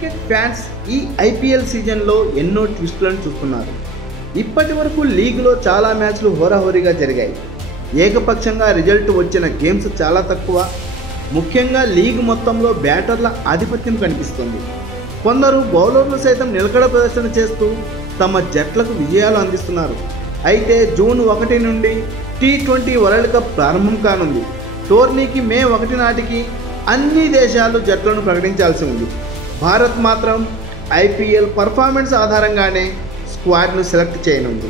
Cricket fans ఈ IPL సీజన్లో ఎన్నో ట్విస్టులను చూస్తున్నారు. ఇప్పటి వరకు లీగ్లో చాలా మ్యాచ్లు హోరాహోరీగా జరిగాయి. ఏకపక్షంగా రిజల్ట్ వచ్చిన గేమ్స్ చాలా తక్కువ. ముఖ్యంగా లీగ్ మొత్తంలో బ్యాటర్ల ఆధిపత్యం కనిపిస్తుంది. కొందరు బౌలర్లు సైతం నిలకడ ప్రదర్శన చేస్తూ తమ జట్లకు విజయాలు అందిస్తున్నారు. అయితే జూన్ 1 నుండి T20 వరల్డ్ కప్ ప్రారంభం కానుంది. టోర్నీకి మే 1 నాటికి అన్ని దేశాలు జట్లను ప్రకటించాల్సి ఉంది. భారత్ మాత్రం ఐపీఎల్ పర్ఫార్మెన్స్ ఆధారంగానే స్క్వాడ్ను సెలెక్ట్ చేయనుంది.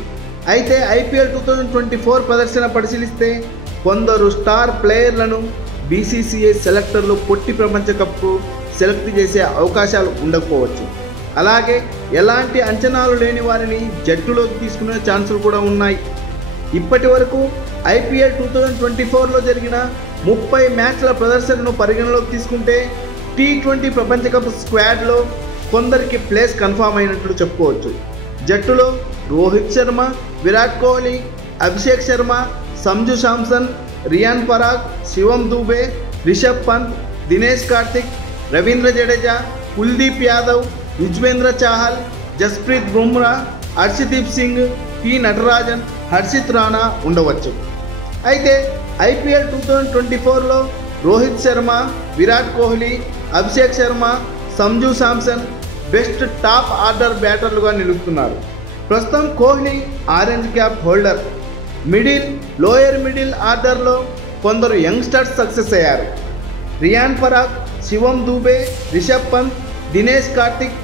అయితే ఐపీఎల్ 2024 ప్రదర్శన పరిశీలిస్తే కొందరు స్టార్ ప్లేయర్లను బీసీసీఐ సెలెక్టర్లు పొట్టి ప్రపంచ కప్కు సెలెక్ట్ చేసే అవకాశాలు ఉండకపోవచ్చు. అలాగే ఎలాంటి అంచనాలు లేని వారిని జట్టులోకి తీసుకునే ఛాన్సులు కూడా ఉన్నాయి. ఇప్పటి వరకు ఐపీఎల్ 2024లో జరిగిన 30 మ్యాచ్ల ప్రదర్శనను పరిగణలోకి తీసుకుంటే T20 ప్రపంచ కప్ స్క్వాడ్లో కొందరికి ప్లేస్ కన్ఫామ్ అయినట్లు చెప్పుకోవచ్చు. జట్టులో రోహిత్ శర్మ, విరాట్ కోహ్లీ, అభిషేక్ శర్మ, సంజు శాంసన్, రియాన్ పరాగ్, శివం దూబే, రిషబ్ పంత్, దినేష్ కార్తిక్, రవీంద్ర జడేజా, కుల్దీప్ యాదవ్, యుజ్వేంద్ర చాహల్, జస్ప్రీత్ బుమ్రా, హర్షదీప్ సింగ్, టి నటరాజన్, హర్షిత్ రాణా ఉండవచ్చు. అయితే ఐపీఎల్ 2024లో Rohit Sharma, Virat Kohli, Abhishek Sharma, Sanju Samson best top order బ్యాటర్లుగా నిలుస్తున్నారు. ప్రస్తుతం Kohli orange cap holder. Lower middle ఆర్డర్లో కొందరు యంగ్స్టర్స్ సక్సెస్ అయ్యారు. రియాన్ పరాగ్, శివం దూబే, రిషబ్ పంత్, దినేష్ కార్తిక్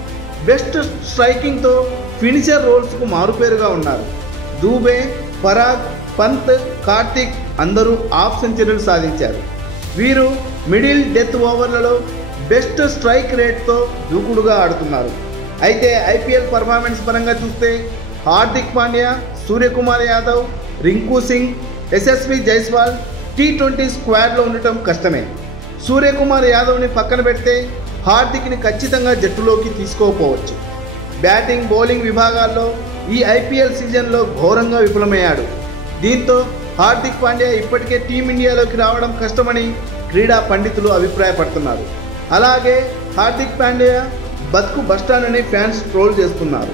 బెస్ట్ స్ట్రైకింగ్తో ఫినిషర్ రోల్స్కు మారుపేరుగా ఉన్నారు. దూబే, పరాగ్, పంత్, కార్తిక్ అందరూ హాఫ్ సెంచరీలు సాధించారు. వీరు మిడిల్ డెత్ ఓవర్లలో బెస్ట్ స్ట్రైక్ రేట్తో దూకుడుగా ఆడుతున్నారు. అయితే ఐపీఎల్ పర్ఫార్మెన్స్ పరంగా చూస్తే హార్దిక్ పాండ్యా, సూర్యకుమార్ యాదవ్, రింకు సింగ్, యశస్వి జైస్వాల్ T20 స్క్వాడ్లో ఉండటం కష్టమే. సూర్యకుమార్ యాదవ్ని పక్కన పెడితే హార్దిక్ని ఖచ్చితంగా జట్టులోకి తీసుకోకపోవచ్చు. బ్యాటింగ్, బౌలింగ్ విభాగాల్లో ఈ ఐపీఎల్ సీజన్లో ఘోరంగా విఫలమయ్యాడు. దీంతో హార్దిక్ పాండ్యా ఇప్పటికే టీమిండియాలోకి రావడం కష్టమని క్రీడా పండితులు అభిప్రాయపడుతున్నారు. అలాగే హార్దిక్ పాండ్యా బతుకు బస్టాండ్ అని ఫ్యాన్స్ ట్రోల్ చేస్తున్నారు.